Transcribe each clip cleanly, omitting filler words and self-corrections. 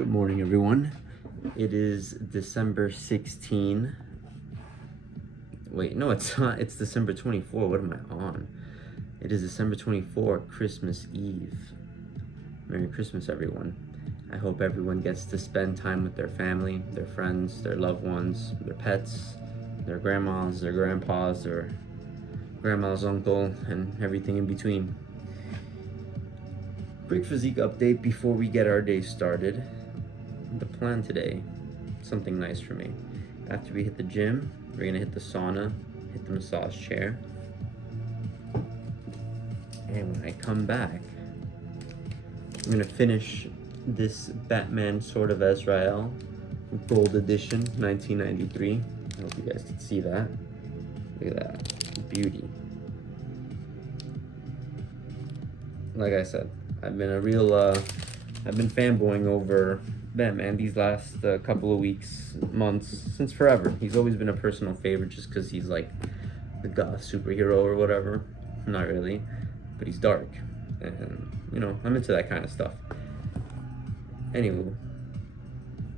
Good morning, everyone. It is December 16. Wait, no, it's not. It's December 24. What am I on? It is December 24, Christmas Eve. Merry Christmas, everyone. I hope everyone gets to spend time with their family, their friends, their loved ones, their pets, their grandmas, their grandpas, their grandma's uncle, and everything in between. Quick physique update before we get our day started. The plan today, something nice for me. After we hit the gym, we're gonna hit the sauna, hit the massage chair. And when I come back, I'm gonna finish this Batman Sword of Azrael Gold Edition 1993. I hope you guys can see that. Look at that, beauty. Like I said, I've been fanboying over Batman these last couple of weeks, months, since forever. He's always been a personal favorite just because he's like the goth superhero or whatever. Not really, but he's dark. And, you know, I'm into that kind of stuff. Anywho,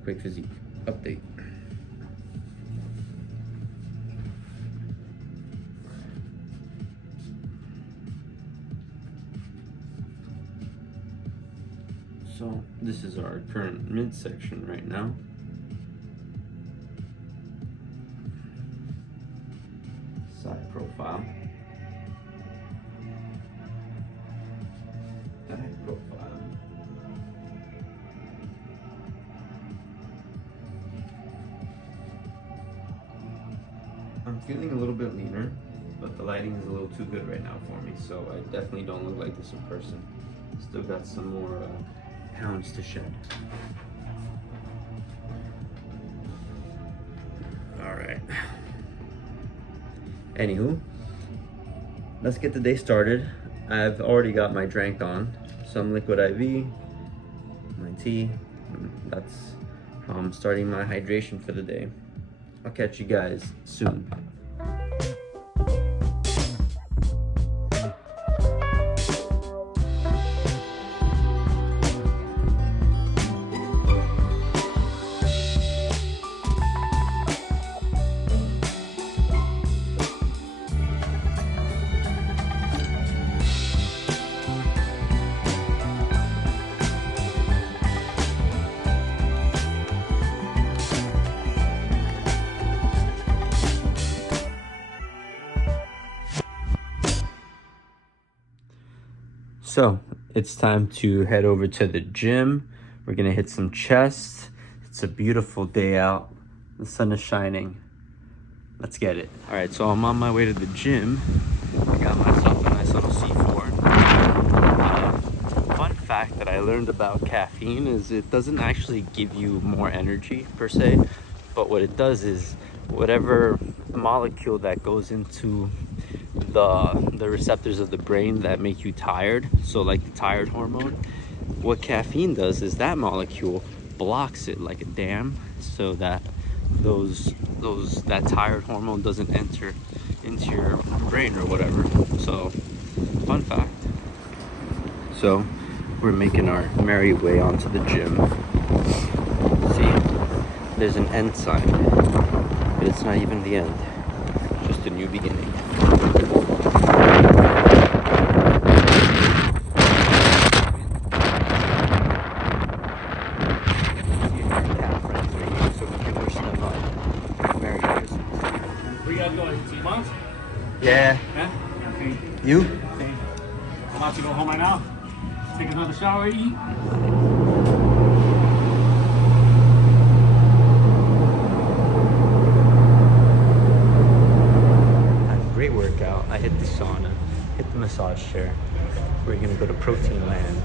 quick physique update. So this is our current midsection right now. Side profile. Back profile. I'm feeling a little bit leaner, but the lighting is a little too good right now for me, so I definitely don't look like this in person. Still got some more pounds to shed. All right. Anywho, let's get the day started. I've already got my drink on, some liquid IV, my tea. That's how I'm starting my hydration for the day. I'll catch you guys soon. So it's time to head over to the gym. We're gonna hit some chest. It's a beautiful day out. The sun is shining. Let's get it. All right, so I'm on my way to the gym. I got myself a nice little C4. Fun fact that I learned about caffeine is it doesn't actually give you more energy per se, but what it does is whatever molecule that goes into the receptors of the brain that make you tired, so like the tired hormone, what caffeine does is that molecule blocks it like a dam, so that that tired hormone doesn't enter into your brain or whatever. So fun fact. So we're making our merry way onto the gym. See, there's an end sign, but it's not even the end, just a new beginning. Yeah. Yeah? Okay. You? Okay. I'm about to go home right now. Take another shower, eat. Had a great workout. I hit the sauna, hit the massage chair. We're gonna go to Protein Land.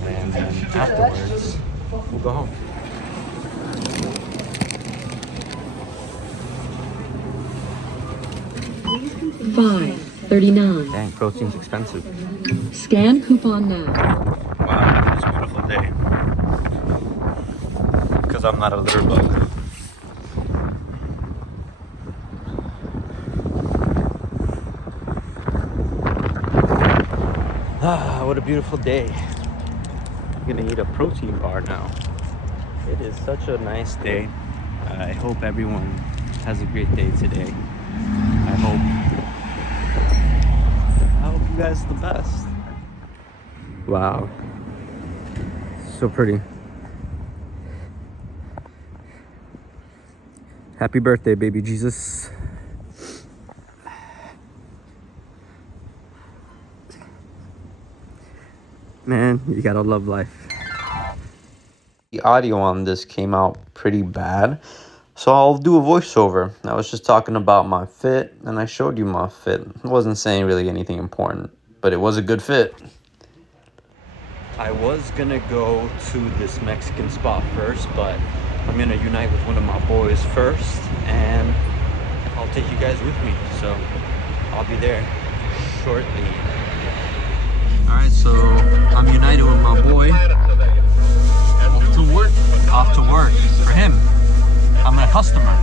And then afterwards, we'll go home. 5:39. Dang, protein's expensive. Scan coupon now. Wow, it's a beautiful day. Because I'm not a litter bug. Ah, what a beautiful day. I'm gonna eat a protein bar now. It is such a nice day. I hope everyone has a great day today. I hope you guys are the best. Wow. So pretty. Happy birthday, baby Jesus. Man, you gotta love life. The audio on this came out pretty bad, so I'll do a voiceover. I was just talking about my fit, and I showed you my fit. I wasn't saying really anything important, but it was a good fit. I was gonna go to this Mexican spot first, but I'm gonna unite with one of my boys first, and I'll take you guys with me, so I'll be there shortly. Alright, so I'm united with my boy. Off to work. For him, I'm a customer.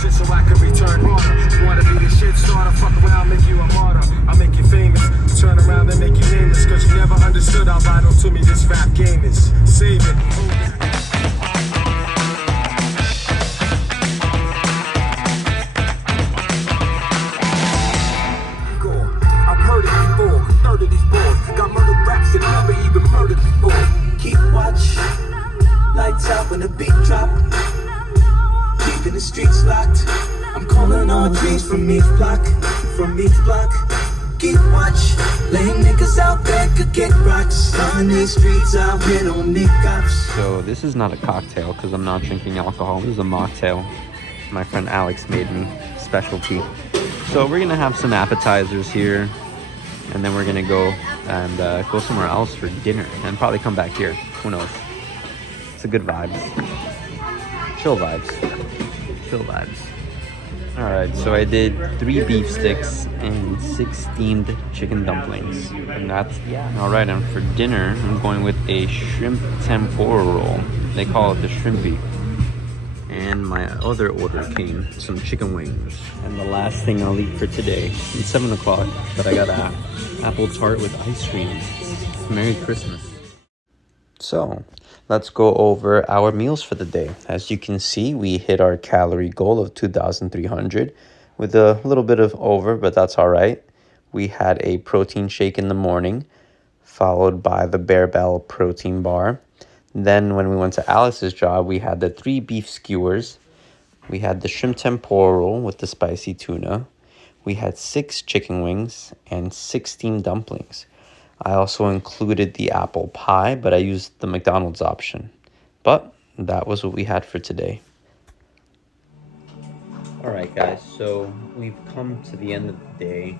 Just so I can return harder. Wanna be the shit starter, fuck around, make you a martyr. I'll make you famous, turn around and make you nameless. Cause you never understood how vital to me this rap game is. Save it. I've heard it before, third of these boys got murdered raps that never even heard it before. Keep watch, lights out when the beat drop. Keeping the streets locked. I'm calling all dreams from each block, from each block. Keep watch, lame niggas out there could get rocks. On these streets out here don't need cops. So this is not a cocktail because I'm not drinking alcohol. This is a mocktail. My friend Alex made me, specialty. So we're gonna have some appetizers here, and then we're gonna go and go somewhere else for dinner, and probably come back here. Who knows? It's a good vibe. Chill vibes. Chill vibes. Alright, so I did 3 beef sticks and 6 steamed chicken dumplings. And that's, alright, and for dinner, I'm going with a shrimp tempura roll. They call it the shrimpy. And my other order came, some chicken wings. And the last thing I'll eat for today, it's 7 o'clock, but I got an apple tart with ice cream. Merry Christmas. So, let's go over our meals for the day. As you can see, we hit our calorie goal of 2,300 with a little bit of over, but that's all right. We had a protein shake in the morning, followed by the Barebell protein bar. Then when we went to Alex's job, we had the 3 beef skewers. We had the shrimp tempura roll with the spicy tuna. We had 6 chicken wings and 6 steamed dumplings. I also included the apple pie, but I used the McDonald's option. But that was what we had for today. Alright guys, so we've come to the end of the day.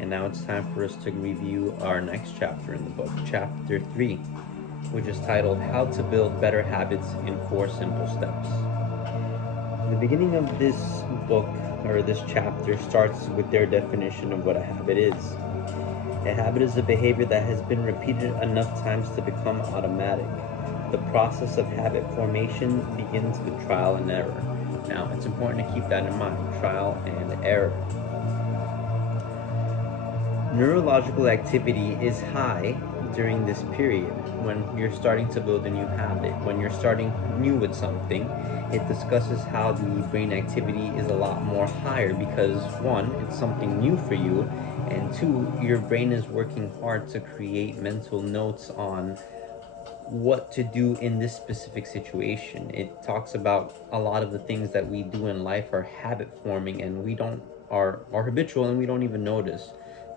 And now it's time for us to review our next chapter in the book, chapter 3, which is titled How to Build Better Habits in 4 Simple Steps. The beginning of this book, or this chapter, starts with their definition of what a habit is. A habit is a behavior that has been repeated enough times to become automatic. The process of habit formation begins with trial and error. Now, it's important to keep that in mind, trial and error. Neurological activity is high during this period when you're starting to build a new habit. When you're starting new with something, it discusses how the brain activity is a lot more higher because 1, it's something new for you, and 2, your brain is working hard to create mental notes on what to do in this specific situation. It talks about a lot of the things that we do in life are habit forming and are habitual and we don't even notice.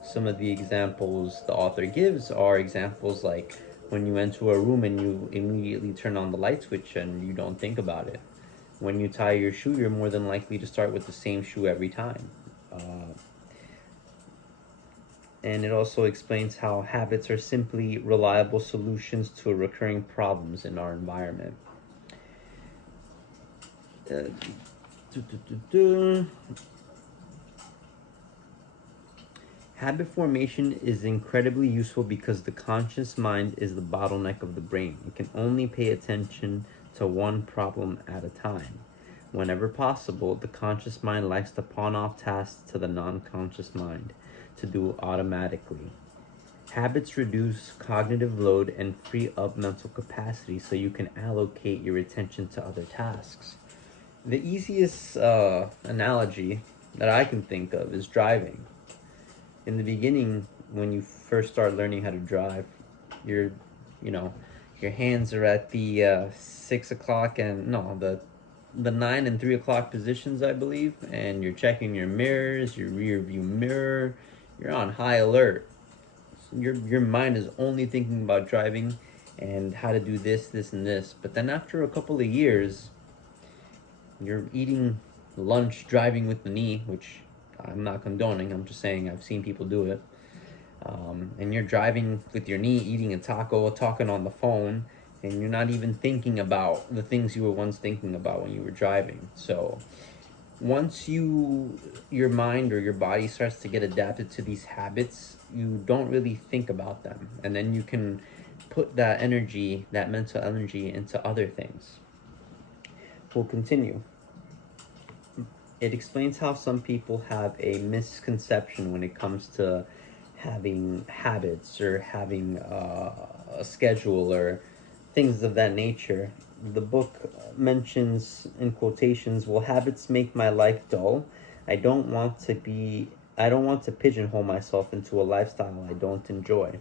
Some of the examples the author gives are examples like when you enter a room and you immediately turn on the light switch and you don't think about it. When you tie your shoe, you're more than likely to start with the same shoe every time. And it also explains how habits are simply reliable solutions to recurring problems in our environment. Habit formation is incredibly useful because the conscious mind is the bottleneck of the brain. It can only pay attention to one problem at a time. Whenever possible, the conscious mind likes to pawn off tasks to the non-conscious mind to do automatically. Habits reduce cognitive load and free up mental capacity so you can allocate your attention to other tasks. The easiest analogy that I can think of is driving. In the beginning, when you first start learning how to drive, your hands are at the 6 o'clock and no, the 9 and 3 o'clock positions, I believe, and you're checking your mirrors, your rear view mirror. You're on high alert. Your mind is only thinking about driving and how to do this, and this. But then after a couple of years, you're eating lunch, driving with the knee, which I'm not condoning. I'm just saying I've seen people do it. And you're driving with your knee, eating a taco, talking on the phone, and you're not even thinking about the things you were once thinking about when you were driving. So once your mind or your body starts to get adapted to these habits, you don't really think about them, and then you can put that energy, that mental energy, into other things. We'll continue. It explains how some people have a misconception when it comes to having habits or having a schedule or things of that nature. The book mentions in quotations, "Will habits make my life dull? I don't want to pigeonhole myself into a lifestyle I don't enjoy."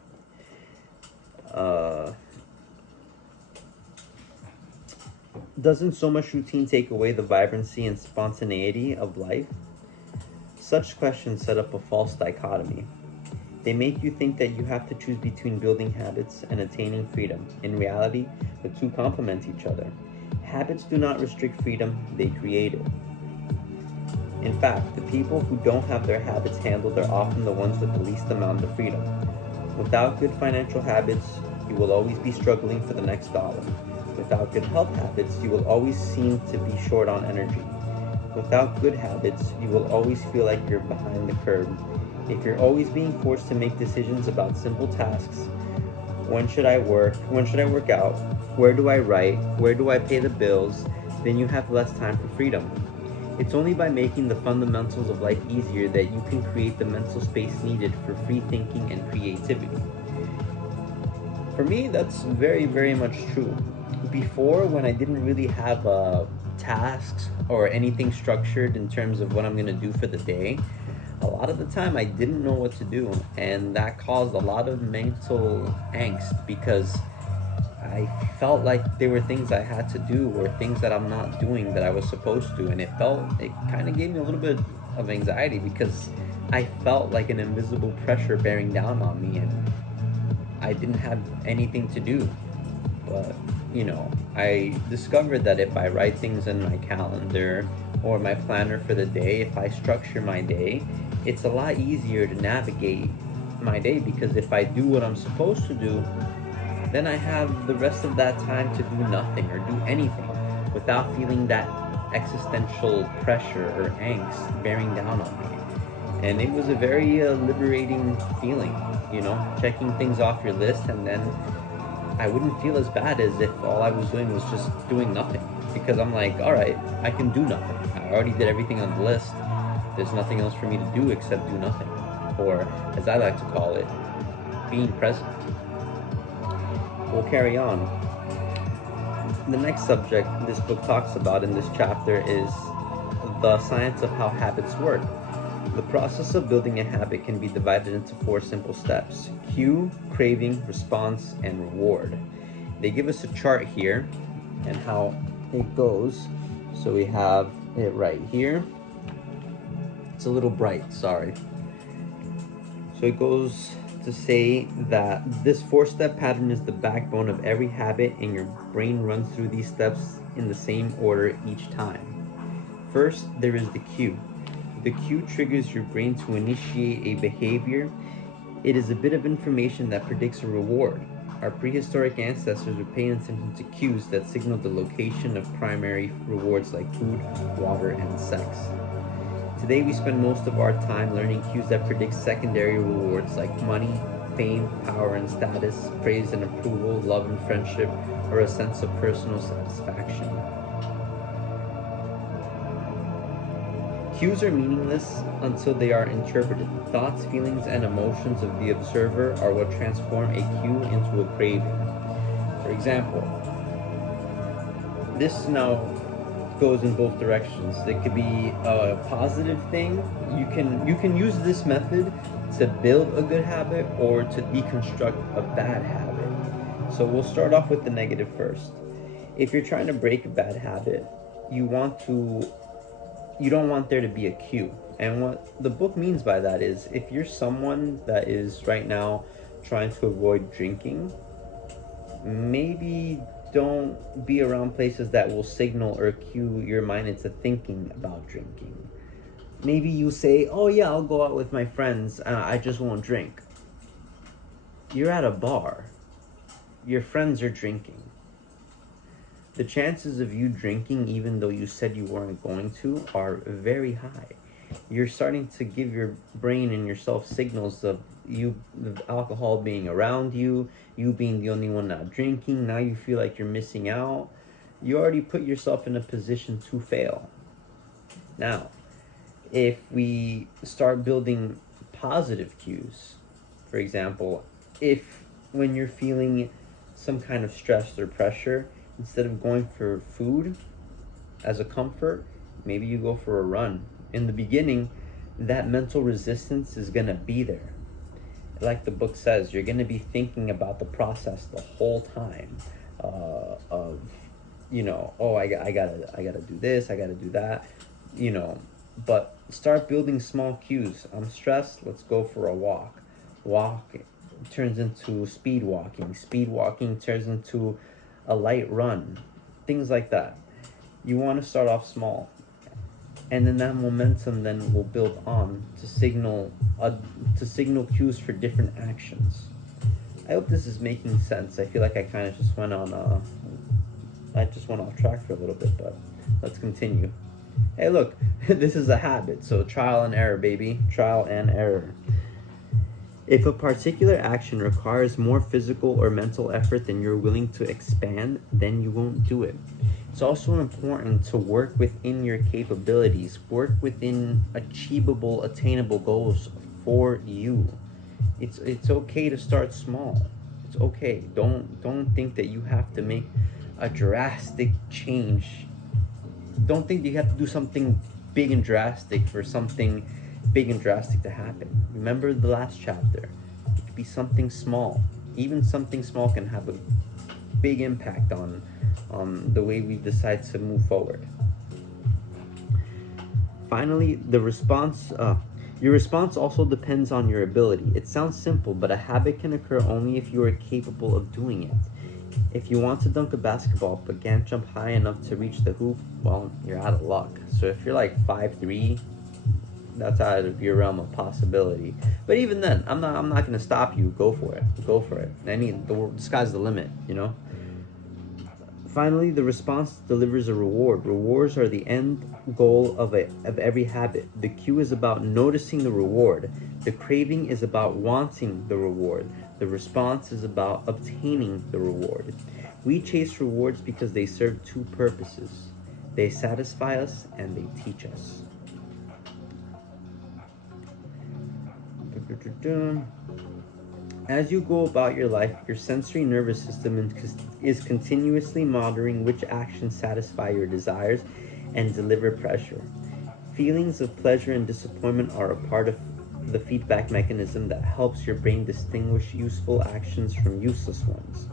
Doesn't so much routine take away the vibrancy and spontaneity of life? Such questions set up a false dichotomy. They make you think that you have to choose between building habits and attaining freedom. In reality, the two complement each other. Habits do not restrict freedom, they create it. In fact, the people who don't have their habits handled are often the ones with the least amount of freedom. Without good financial habits, you will always be struggling for the next dollar. Without good health habits, you will always seem to be short on energy. Without good habits, you will always feel like you're behind the curve. If you're always being forced to make decisions about simple tasks, when should I work out, where do I write, where do I pay the bills, then you have less time for freedom. It's only by making the fundamentals of life easier that you can create the mental space needed for free thinking and creativity. For me, that's very, very much true. Before, when I didn't really have tasks or anything structured in terms of what I'm going to do for the day, a lot of the time I didn't know what to do, and that caused a lot of mental angst because I felt like there were things I had to do or things that I'm not doing that I was supposed to, and it kind of gave me a little bit of anxiety because I felt like an invisible pressure bearing down on me and I didn't have anything to do. But I discovered that if I write things in my calendar or my planner for the day, if I structure my day, it's a lot easier to navigate my day, because if I do what I'm supposed to do, then I have the rest of that time to do nothing or do anything without feeling that existential pressure or angst bearing down on me. And it was a very liberating feeling, checking things off your list, and then I wouldn't feel as bad as if all I was doing was just doing nothing, because I'm like, all right, I can do nothing. I already did everything on the list. There's nothing else for me to do except do nothing, or as I like to call it, being present. We'll carry on. The next subject this book talks about in this chapter is the science of how habits work. The process of building a habit can be divided into 4 simple steps: cue, craving, response, and reward. They give us a chart here and how it goes. So we have it right here. It's a little bright, sorry. So it goes to say that this 4-step pattern is the backbone of every habit, and your brain runs through these steps in the same order each time. First, there is the cue. The cue triggers your brain to initiate a behavior. It is a bit of information that predicts a reward. Our prehistoric ancestors were paying attention to cues that signaled the location of primary rewards like food, water, and sex. Today we spend most of our time learning cues that predict secondary rewards like money, fame, power and status, praise and approval, love and friendship, or a sense of personal satisfaction. Cues are meaningless until they are interpreted. Thoughts, feelings, and emotions of the observer are what transform a cue into a craving. For example, this now goes in both directions. It could be a positive thing. You can use this method to build a good habit or to deconstruct a bad habit. So we'll start off with the negative first. If you're trying to break a bad habit, you don't want there to be a cue. And what the book means by that is, if you're someone that is right now trying to avoid drinking, maybe don't be around places that will signal or cue your mind into thinking about drinking. Maybe you say, oh yeah, I'll go out with my friends, I just won't drink. You're at a bar. Your friends are drinking. The chances of you drinking, even though you said you weren't going to, are very high. You're starting to give your brain and yourself signals of the alcohol being around you, you being the only one not drinking. Now you feel like you're missing out. You already put yourself in a position to fail. Now, if we start building positive cues, for example, if when you're feeling some kind of stress or pressure, instead of going for food as a comfort, maybe you go for a run. In the beginning, that mental resistance is going to be there. Like the book says, you're going to be thinking about the process the whole time of, oh, I gotta do this, I gotta do that, but start building small cues. I'm stressed, let's go for a walk. Walk turns into speed walking. Speed walking turns into a light run. Things like that. You want to start off small, and then that momentum then will build on to signal cues for different actions. I hope this is making sense. I feel like I kind of just went off track for a little bit, but let's continue. Hey, look, this is a habit, so trial and error, baby. Trial and error. If a particular action requires more physical or mental effort than you're willing to expand, then you won't do it. It's also important to work within your capabilities, work within achievable, attainable goals for you. It's okay to start small. It's okay. Don't think that you have to make a drastic change. Don't think that you have to do something big and drastic for something big and drastic to happen. Remember the last chapter. It could be something small. Even something small can have a big impact on the way we decide to move forward. Finally, your response also depends on your ability. It sounds simple, but a habit can occur only if you are capable of doing it. If you want to dunk a basketball but can't jump high enough to reach the hoop, well, you're out of luck. So if you're like 5'3", that's out of your realm of possibility. But even then, I'm not going to stop you. Go for it. The sky's the limit, Finally, the response delivers a reward. Rewards are the end goal of every habit. The cue is about noticing the reward. The craving is about wanting the reward. The response is about obtaining the reward. We chase rewards because they serve two purposes. They satisfy us and they teach us. As you go about your life, your sensory nervous system is continuously monitoring which actions satisfy your desires and deliver pleasure. Feelings of pleasure and disappointment are a part of the feedback mechanism that helps your brain distinguish useful actions from useless ones.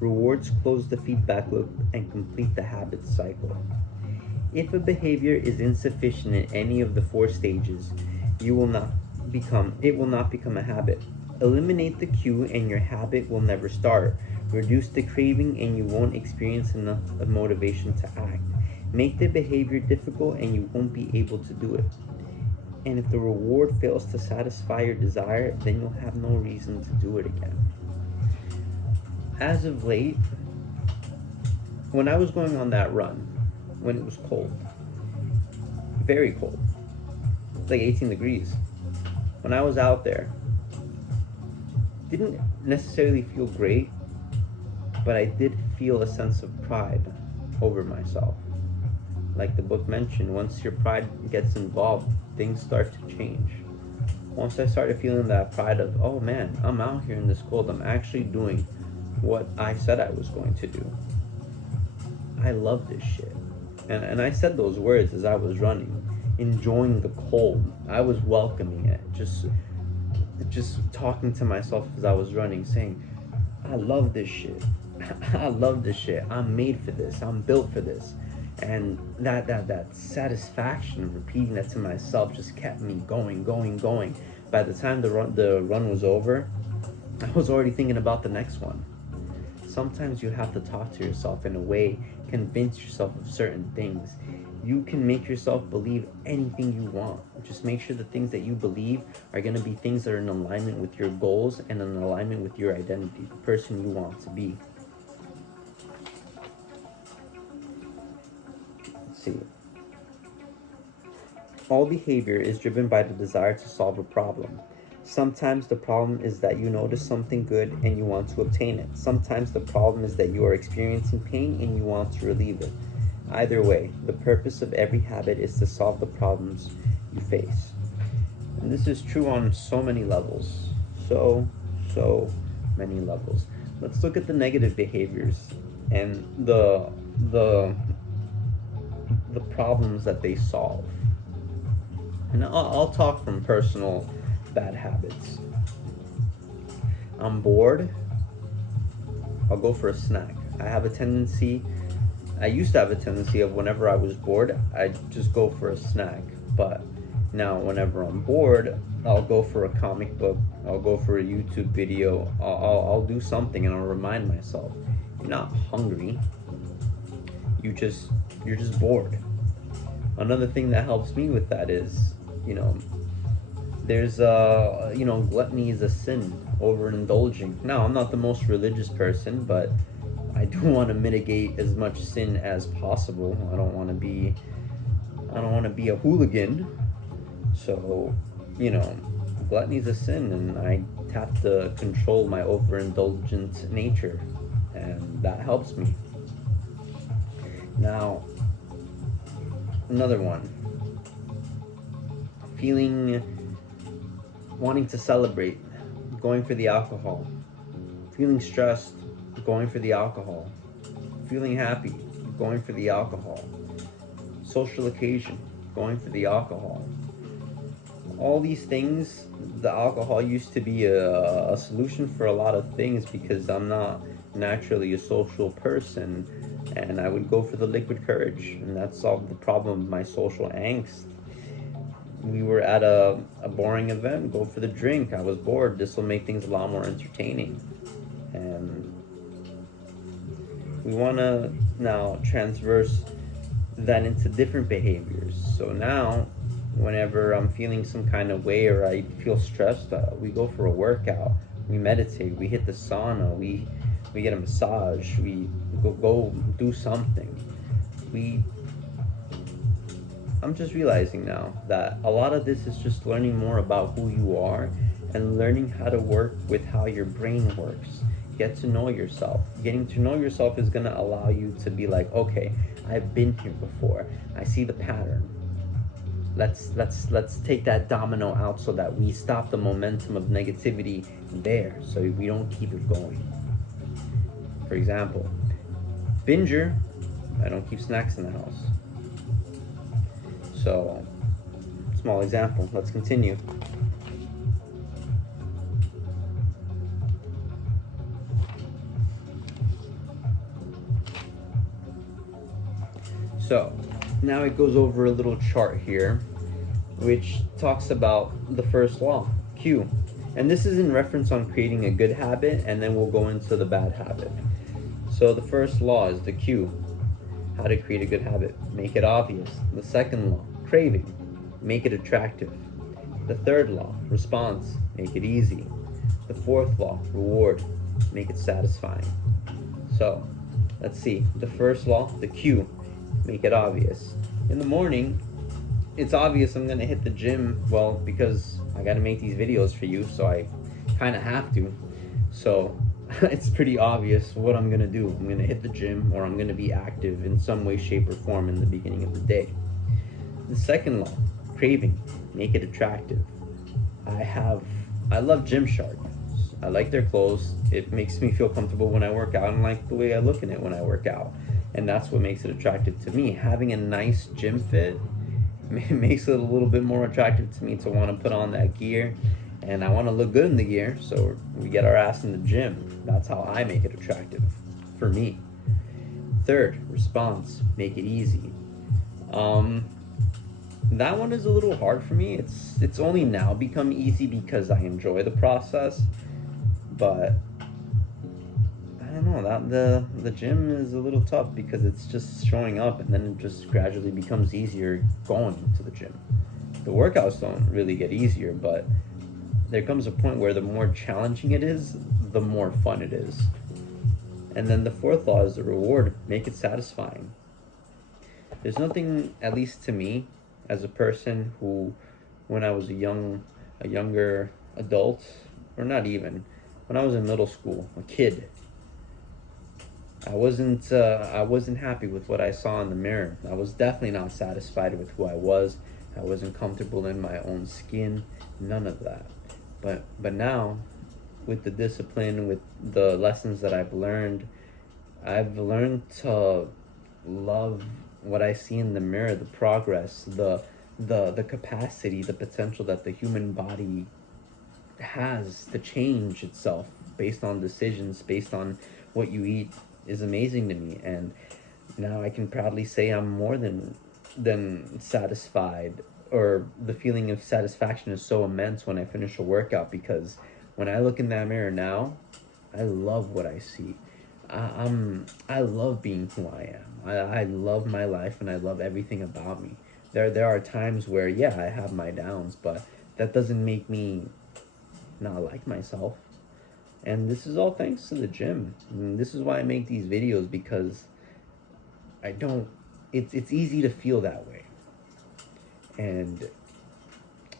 Rewards close the feedback loop and complete the habit cycle. If a behavior is insufficient in any of the four stages, it will not become a habit. Eliminate the cue and your habit will never start. Reduce the craving and you won't experience enough of motivation to act. Make the behavior difficult and you won't be able to do it. And if the reward fails to satisfy your desire, then you'll have no reason to do it again. As of late, when I was going on that run, when it was cold, very cold, it's like 18 degrees. When I was out there, didn't necessarily feel great, but I did feel a sense of pride over myself. like the book mentioned, once your pride gets involved, things start to change. Once I started feeling that pride of, oh man, I'm out here in this cold, I'm actually doing what I said I was going to do. I love this shit. And I said those words as I was running, enjoying the cold. I was welcoming it, just talking to myself as I was running, saying, I love this shit. I love this shit. I'm made for this. I'm built for this. And that satisfaction of repeating that to myself just kept me going. By the time the run was over, I was already thinking about the next one. Sometimes you have to talk to yourself in a way, convince yourself of certain things. You can make yourself believe anything you want. Just make sure the things that you believe are going to be things that are in alignment with your goals and in alignment with your identity, the person you want to be. Let's see. All behavior is driven by the desire to solve a problem. Sometimes the problem is that you notice something good and you want to obtain it. Sometimes the problem is that you are experiencing pain and you want to relieve it. Either way, the purpose of every habit is to solve the problems you face. And this is true on so many levels. So many levels. Let's look at the negative behaviors and the problems that they solve. And I'll talk from personal bad habits. I'm bored, I'll go for a snack. I used to have a tendency of whenever I was bored, I'd just go for a snack. But now whenever I'm bored, I'll go for a comic book, I'll go for a YouTube video, I'll do something and I'll remind myself, you're not hungry, you're just bored. Another thing that helps me with that is, there's gluttony is a sin, overindulging. Now, I'm not the most religious person, but I do want to mitigate as much sin as possible. I don't want to be a hooligan. So, gluttony is a sin, and I have to control my overindulgent nature, and that helps me. Now, another one. Wanting to celebrate, going for the alcohol. Feeling stressed, going for the alcohol. Feeling happy, going for the alcohol. Social occasion, going for the alcohol. All these things, the alcohol used to be a solution for a lot of things because I'm not naturally a social person, and I would go for the liquid courage, and that solved the problem of my social angst. We were at a boring event, go for the drink. I was bored. This will make things a lot more entertaining. And we want to now transverse that into different behaviors. So now, whenever I'm feeling some kind of way or I feel stressed, we go for a workout. We meditate. We hit the sauna. We get a massage. We go do something. I'm just realizing now that a lot of this is just learning more about who you are and learning how to work with how your brain works. Get to know yourself. Getting to know yourself is going to allow you to be like, okay, I've been here before. I see the pattern. Let's take that domino out so that we stop the momentum of negativity there so we don't keep it going. For example, binger, I don't keep snacks in the house. So, small example, let's continue. So, now it goes over a little chart here, which talks about the first law, Q. And this is in reference on creating a good habit, and then we'll go into the bad habit. So the first law is the Q. How to create a good habit. Make it obvious. The second law, craving. Make it attractive. The third law, response. Make it easy. The fourth law, reward. Make it satisfying. So, let's see. The first law, the Q. Make it obvious. In the morning, it's obvious I'm going to hit the gym, well, because I got to make these videos for you, so I kind of have to. So, it's pretty obvious what I'm gonna do. I'm gonna hit the gym, or I'm gonna be active in some way, shape, or form in the beginning of the day. The second law, craving, make it attractive. I love Gymshark. I like their clothes. It makes me feel comfortable when I work out, and like the way I look in it when I work out. And that's what makes it attractive to me. Having a nice gym fit makes it a little bit more attractive to me to want to put on that gear. And I want to look good in the gear, so we get our ass in the gym. That's how I make it attractive for me. Third, response, make it easy. That one is a little hard for me. It's only now become easy because I enjoy the process. But I don't know, that the gym is a little tough because it's just showing up, and then it just gradually becomes easier going to the gym. The workouts don't really get easier, but there comes a point where the more challenging it is, the more fun it is. And then the fourth law is the reward, make it satisfying. There's nothing, at least to me, as a person who, when I was a younger adult, or not even, when I was in middle school, a kid, I wasn't happy with what I saw in the mirror. I was definitely not satisfied with who I was. I wasn't comfortable in my own skin, none of that. But now, with the discipline, with the lessons that I've learned to love what I see in the mirror, the progress, the capacity, the potential that the human body has to change itself based on decisions, based on what you eat, is amazing to me. And now I can proudly say I'm more than satisfied, or the feeling of satisfaction is so immense when I finish a workout, because when I look in that mirror now, I love what I see. I love being who I am. I love my life, and I love everything about me. There are times where, yeah, I have my downs, but that doesn't make me not like myself. And this is all thanks to the gym. And this is why I make these videos, because it's easy to feel that way. And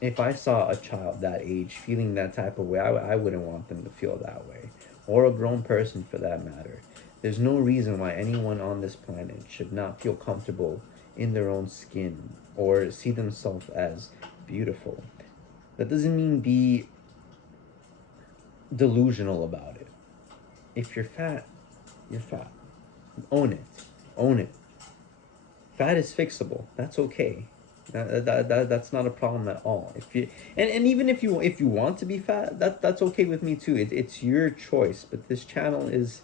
if I saw a child that age feeling that type of way, I wouldn't want them to feel that way. Or a grown person for that matter. There's no reason why anyone on this planet should not feel comfortable in their own skin or see themselves as beautiful. That doesn't mean be delusional about it. If you're fat, you're fat. Own it. Own it. Fat is fixable. That's okay. That's not a problem at all. If you and even if you want to be fat, that's okay with me too. It's your choice. But this channel is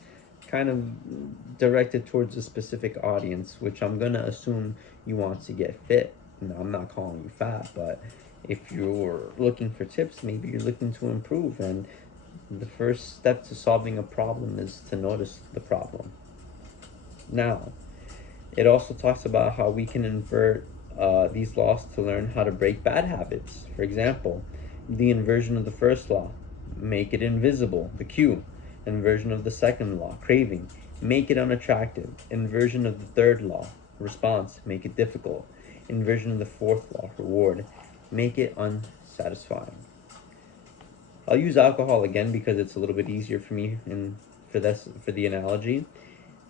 kind of directed towards a specific audience, which I'm gonna assume you want to get fit. No, I'm not calling you fat, but if you're looking for tips, maybe you're looking to improve, and the first step to solving a problem is to notice the problem. Now, it also talks about how we can invert these laws to learn how to break bad habits. For example, the inversion of the first law, make it invisible, the Q. Inversion of the second law, craving, make it unattractive. Inversion of the third law, response, make it difficult. Inversion of the fourth law, reward, make it unsatisfying. I'll use alcohol again because it's a little bit easier for me for the analogy.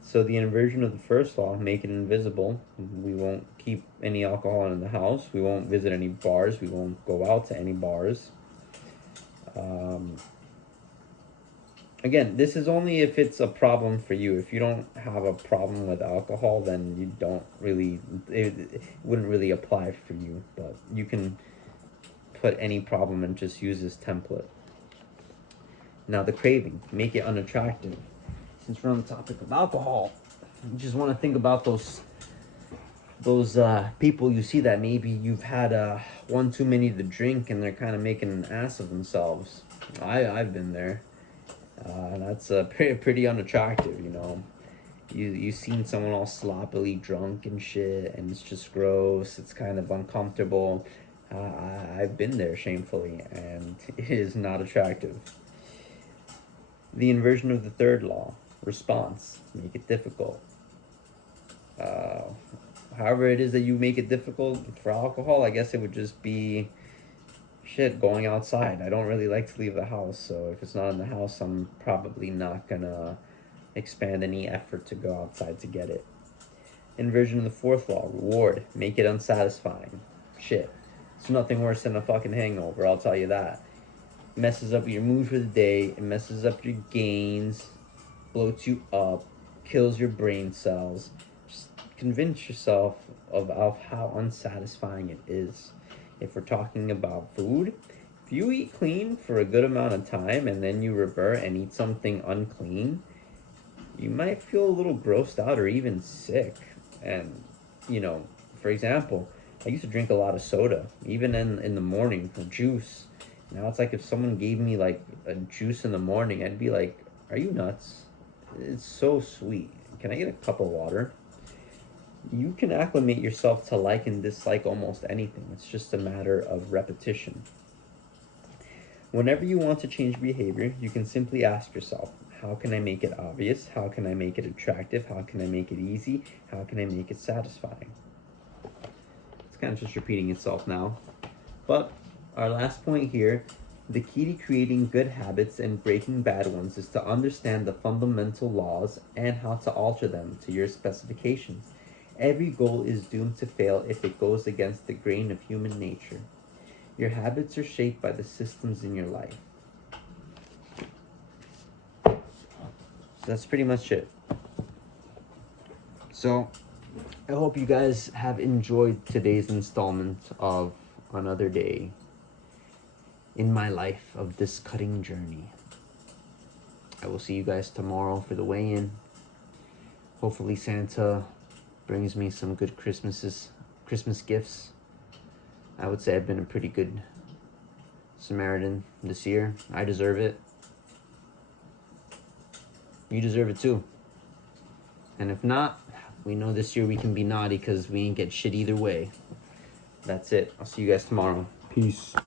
So the inversion of the first law, make it invisible. We won't keep any alcohol in the house. We won't visit any bars. We won't go out to any bars. Again, this is only if it's a problem for you. If you don't have a problem with alcohol, then you don't really, it wouldn't really apply for you. But you can put any problem and just use this template. Now the craving, make it unattractive. Since we're on the topic of alcohol, you just want to think about those people you see that maybe you've had one too many to drink and they're kind of making an ass of themselves. I've been there. That's pretty unattractive, you know. You've seen someone all sloppily drunk and shit, and it's just gross. It's kind of uncomfortable. I've been there, shamefully, and it is not attractive. The inversion of the third law, response, make it difficult. However it is that you make it difficult for alcohol, I guess it would just be shit, going outside. I don't really like to leave the house, so if it's not in the house, I'm probably not gonna expand any effort to go outside to get it. Inversion of the fourth law, reward, make it unsatisfying. Shit, it's nothing worse than a fucking hangover, I'll tell you that. Messes up your mood for the day, it messes up your gains, bloats you up, kills your brain cells. Just convince yourself of how unsatisfying it is. If we're talking about food, if you eat clean for a good amount of time and then you revert and eat something unclean, you might feel a little grossed out or even sick. And, you know, for example, I used to drink a lot of soda, even in the morning, for juice. Now it's like if someone gave me like a juice in the morning, I'd be like, are you nuts? It's so sweet. Can I get a cup of water? You can acclimate yourself to like and dislike almost anything. It's just a matter of repetition. Whenever you want to change behavior, you can simply ask yourself, how can I make it obvious? How can I make it attractive? How can I make it easy? How can I make it satisfying? It's kind of just repeating itself now. But our last point here, the key to creating good habits and breaking bad ones is to understand the fundamental laws and how to alter them to your specifications. Every goal is doomed to fail if it goes against the grain of human nature. Your habits are shaped by the systems in your life. So that's pretty much it. So I hope you guys have enjoyed today's installment of Another Day in my life of this cutting journey. I will see you guys tomorrow for the weigh-in. Hopefully Santa brings me some good Christmas gifts. I would say I've been a pretty good Samaritan this year. I deserve it. You deserve it too. And if not, we know this year we can be naughty because we ain't get shit either way. That's it. I'll see you guys tomorrow. Peace.